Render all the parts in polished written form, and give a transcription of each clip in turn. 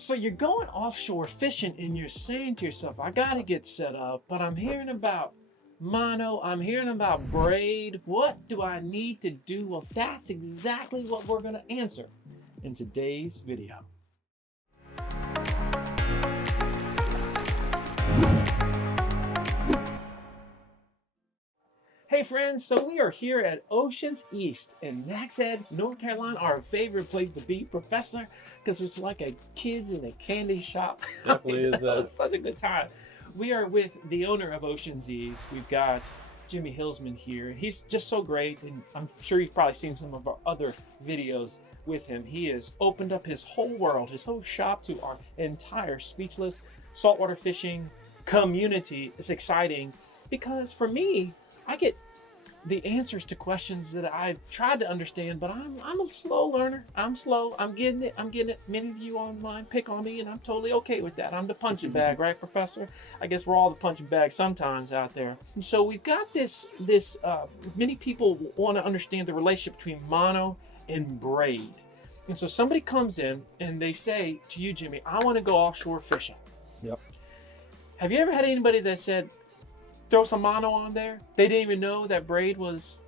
So you're going offshore fishing and you're saying to yourself, I gotta get set up, but I'm hearing about mono, I'm hearing about braid. What do I need to do? Well, that's exactly what we're gonna answer in today's video. Hey friends, so we are here at Oceans East in Nags Head, North Carolina, our favorite place to be, Professor, because it's like a kids in a candy shop. Definitely is that. It's such a good time. We are with the owner of Oceans East. We've got Jimmy Hillsman here. He's just so great, and I'm sure you've probably seen some of our other videos with him. He has opened up his whole world, his whole shop to our entire speechless saltwater fishing community. It's exciting because for me, I get the answers to questions that I've tried to understand, but I'm a slow learner. I'm slow. I'm getting it. Many of you online pick on me, and I'm totally okay with that. I'm the punching bag, right, Professor? I guess we're all the punching bag sometimes out there. And so we've got this. Many people want to understand the relationship between mono and braid. And so somebody comes in and they say to you, Jimmy, I want to go offshore fishing. Yep. Have you ever had anybody that said, throw some mono on there? They didn't even know that braid was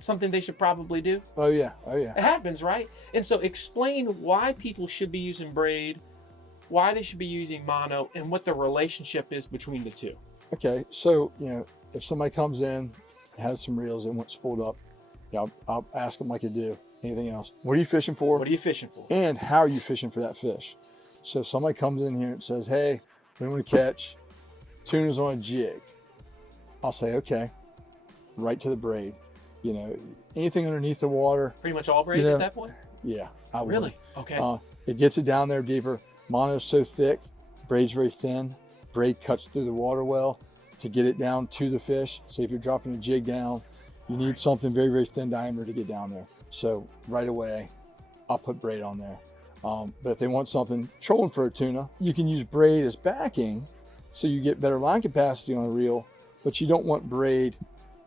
something they should probably do. Oh yeah, oh yeah. It happens, right? And so explain why people should be using braid, why they should be using mono, and what the relationship is between the two. Okay, so if somebody comes in, has some reels, and want spooled up, I'll ask them like you do. Anything else? What are you fishing for? What are you fishing for? And how are you fishing for that fish? So if somebody comes in here and says, hey, we want to catch tunas on a jig, I'll say, okay, right to the braid. Anything underneath the water. Pretty much all braid at that point? Yeah, I would. Really? Okay. It gets it down there deeper. Mono's so thick, braid's very thin. Braid cuts through the water well to get it down to the fish. So if you're dropping a jig down, you need something very, very thin diameter to get down there. So right away, I'll put braid on there. But if they want something trolling for a tuna, you can use braid as backing so you get better line capacity on a reel, but you don't want braid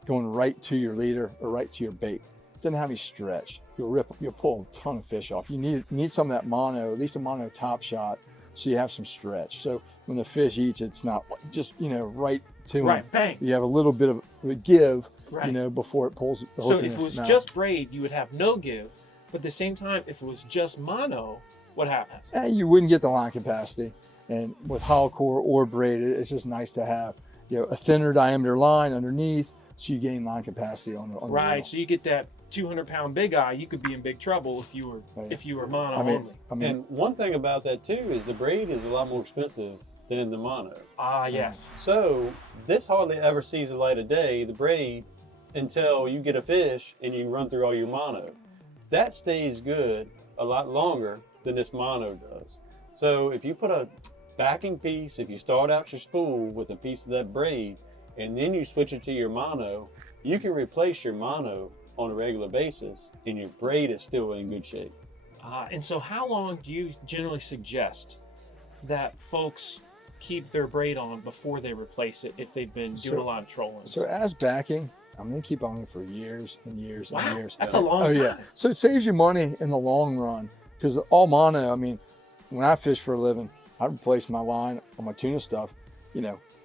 going right to your leader or right to your bait. It doesn't have any stretch. You'll pull a ton of fish off. You need some of that mono, at least a mono top shot, so you have some stretch. So when the fish eats, it's not just right to right, him. Bang. You have a little bit of a give, right. Before it pulls the hook. So if it was just braid, you would have no give. But at the same time, if it was just mono, what happens? You wouldn't get the line capacity. And with hollow core or braided, it's just nice to have a thinner diameter line underneath, so you gain line capacity on the right. reel. So you get that 200-pound big eye. You could be in big trouble if you were mono only. And one thing about that too is the braid is a lot more expensive than the mono. Ah, yes. So this hardly ever sees the light of day, the braid, until you get a fish and you run through all your mono. That stays good a lot longer than this mono does. So if you put a backing piece, if you start out your spool with a piece of that braid and then you switch it to your mono, you can replace your mono on a regular basis and your braid is still in good shape. And so how long do you generally suggest that folks keep their braid on before they replace it if they've been doing a lot of trolling? So as backing, I'm going to keep on it for years and years and years. That's a long time. Yeah. So it saves you money in the long run because all mono, when I fish for a living, I replace my line on my tuna stuff,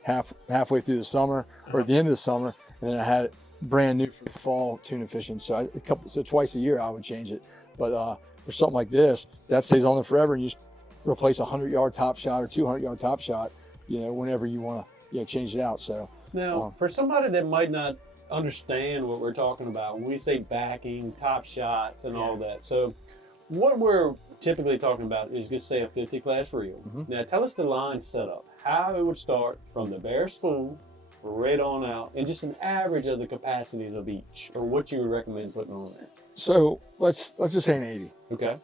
halfway through the summer or at the end of the summer, and then I had it brand new for fall tuna fishing. So twice a year I would change it. But for something like this, that stays on there forever, and you just replace a 100-yard top shot or 200-yard top shot, whenever you want to change it out. So now, for somebody that might not understand what we're talking about when we say backing, top shots, and all that. So what we're typically talking about is just say a 50 class reel. Now tell us the line setup, how it would start from the bare spool right on out, and just an average of the capacities of each, or what you would recommend putting on there. So let's just say an 80. Okay.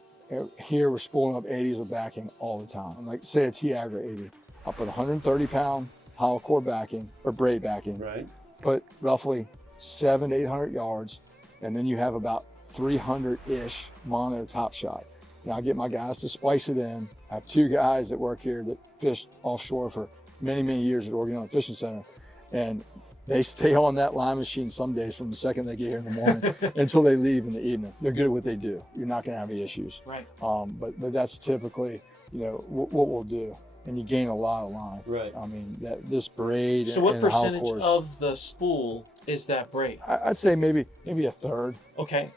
Here we're spooling up 80s with backing all the time. Like say a Tiagra 80, I'll put 130-pound hollow core backing or braid backing. Right. Put roughly 700 to 800 yards, and then you have about 300-ish mono top shot. Now I get my guys to splice it in. I have two guys that work here that fished offshore for many, many years at Oregon Island Fishing Center, and they stay on that line machine some days from the second they get here in the morning until they leave in the evening. They're good at what they do. You're not going to have any issues. Right. But that's typically what we'll do, and you gain a lot of line. Right. I mean, this braid. So what and percentage hollow cores, of the spool is that braid? I'd say maybe a third, Okay,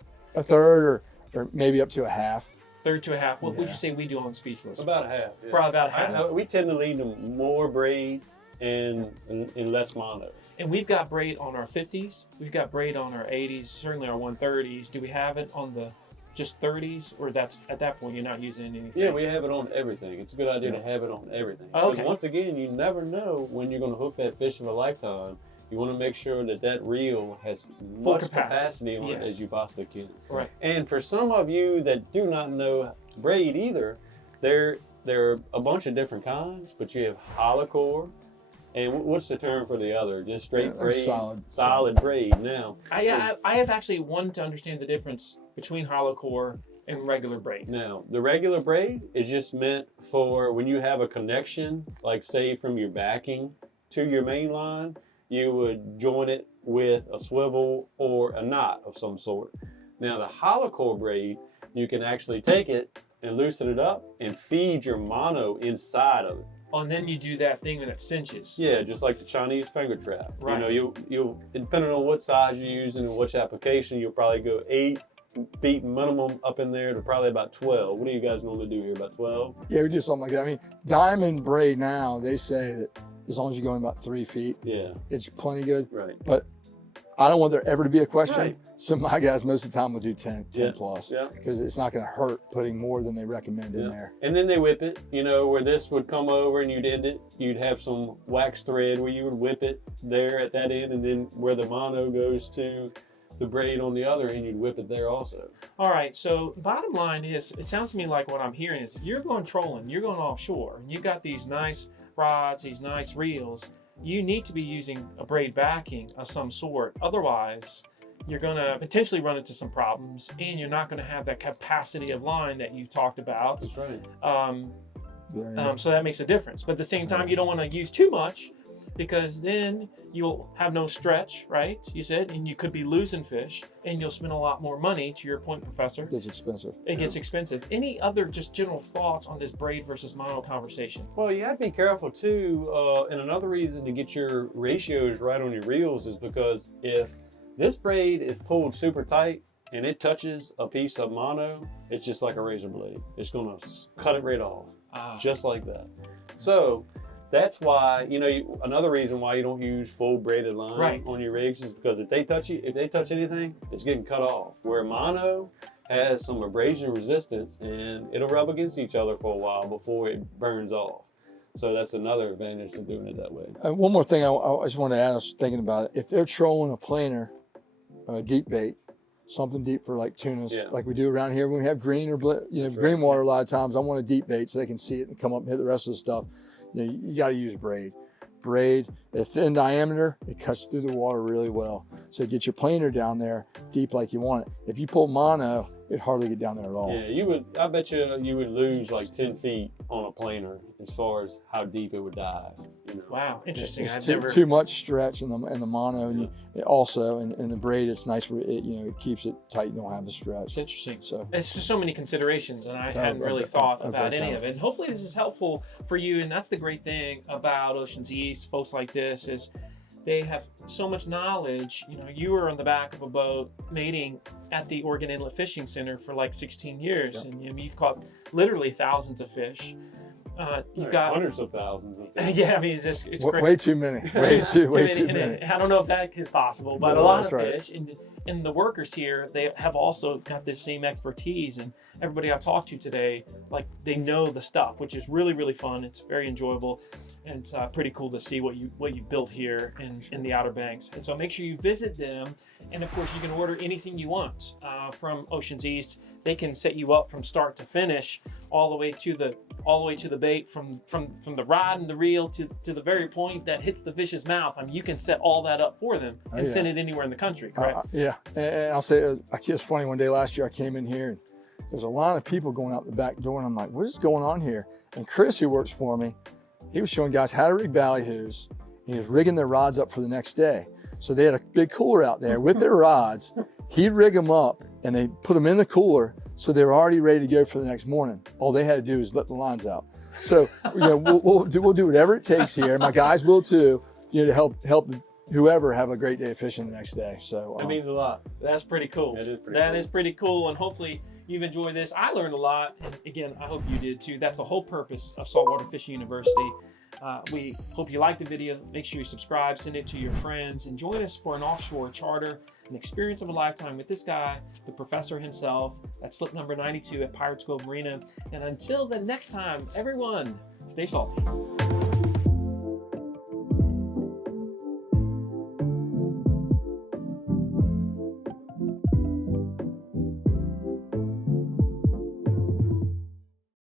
or maybe up to a half. third to a half. What would Yeah. you say we do on Speechless? About half. Yeah. Probably about half. We tend to lean to more braid and less mono. And we've got braid on our 50s. We've got braid on our 80s, certainly our 130s. Do we have it on the just 30s, or that's at that point you're not using anything? Yeah, we have it on everything. It's a good idea to have it on everything. Because Okay. once again, you never know when you're going to hook that fish of a lifetime. You want to make sure that reel has Full much capacity. capacity on it Yes. as you possibly can. Right. And for some of you that do not know braid either, there are a bunch of different kinds, but you have hollow core. And what's the term for the other? Just straight braid? Solid braid. Now, I have actually wanted to understand the difference between hollow core and regular braid. Now, the regular braid is just meant for when you have a connection, like say from your backing to your main line, you would join it with a swivel or a knot of some sort. Now, the hollow core braid, you can actually take it and loosen it up and feed your mono inside of it. Oh, and then you do that thing that cinches. Yeah, just like the Chinese finger trap. Right. You know, you'll depending on what size you're using and which application, you'll probably go 8 feet minimum up in there to probably about 12. What do you guys normally do here? About 12? Yeah, we do something like that. I mean, diamond braid now, they say that as long as you're going about 3 feet, Yeah. it's plenty good. Right. But I don't want there ever to be a question. Right. So my guys most of the time will do 10 Yeah. plus, Yeah. because it's not going to hurt putting more than they recommend in Yeah. there. And then they whip it, you know, where this would come over and you'd end it. You'd have some wax thread where you would whip it there at that end, and then where the mono goes to the braid on the other end, you'd whip it there also. All right, so bottom line is, it sounds to me like what I'm hearing is you're going trolling, you're going offshore, and you got these nice rods, these nice reels. You need to be using a braid backing of some sort. Otherwise, you're going to potentially run into some problems, and you're not going to have that capacity of line that you talked about. That's right. So that makes a difference. But at the same time, you don't want to use too much, because then you'll have no stretch, right? You said, and you could be losing fish, and you'll spend a lot more money. To your point, Professor, It's expensive. it gets expensive. Any other just general thoughts on this braid versus mono conversation? Well, you have to be careful too. And another reason to get your ratios right on your reels is because if this braid is pulled super tight and it touches a piece of mono, it's just like a razor blade. It's going to cut it right off, just like that. So that's why, you know, another reason why you don't use full braided line on your rigs is because if they touch anything, it's getting cut off. Where mono has some abrasion resistance and it'll rub against each other for a while before it burns off. So that's another advantage to doing it that way. One more thing I just want to add, I was thinking about it. If they're trolling a planer, deep bait, something deep for like tunas, like we do around here when we have green or green water a lot of times, I want a deep bait so they can see it and come up and hit the rest of the stuff. You know, you got to use braid. Braid, a thin diameter, it cuts through the water really well. So get your planer down there deep like you want it. If you pull mono, it'd hardly get down there at all. Yeah, I bet you would lose like 10 feet on a planer as far as how deep it would dive. You know? Wow, interesting. It's too much stretch in the mono, and also in the braid, it's nice where it keeps it tight. You don't have the stretch. It's interesting. So it's just so many considerations, and I hadn't really thought about any of it. And hopefully this is helpful for you. And that's the great thing about Oceans East, folks like this, is they have so much knowledge. You know, you were on the back of a boat mating at the Oregon Inlet Fishing Center for like 16 years, and you've caught literally thousands of fish. You've got hundreds of thousands of fish. Yeah, I mean, it's crazy. way too many. Way too many. I don't know if that is possible, but a lot of fish. And the workers here, they have also got this same expertise. And everybody I've talked to today, like, they know the stuff, which is really, really fun. It's very enjoyable. And it's pretty cool to see what you've built here in the Outer Banks. And so make sure you visit them. And of course, you can order anything you want from Oceans East. They can set you up from start to finish, all the way to the bait, from the rod and the reel to the very point that hits the fish's mouth. I mean, you can set all that up for them and send it anywhere in the country, correct? Yeah, and I'll say, it's funny. One day last year, I came in here and there's a lot of people going out the back door, and I'm like, what is going on here? And Chris, who works for me, he was showing guys how to rig ballyhoos, and he was rigging their rods up for the next day. So they had a big cooler out there with their rods. He'd rig them up, and they put them in the cooler So they were already ready to go for the next morning. All they had to do is let the lines out. So we'll do whatever it takes here. My guys will too, to help whoever have a great day of fishing the next day. So That means a lot. That's pretty cool. That is pretty That cool. is pretty cool, and hopefully you've enjoyed this. I learned a lot, and again, I hope you did too. That's the whole purpose of Saltwater Fishing University. We hope you liked the video. Make sure you subscribe, send it to your friends, and join us for an offshore charter, an experience of a lifetime with this guy, the professor himself, at slip number 92 at Pirates Cove Marina. And until the next time, everyone, stay salty.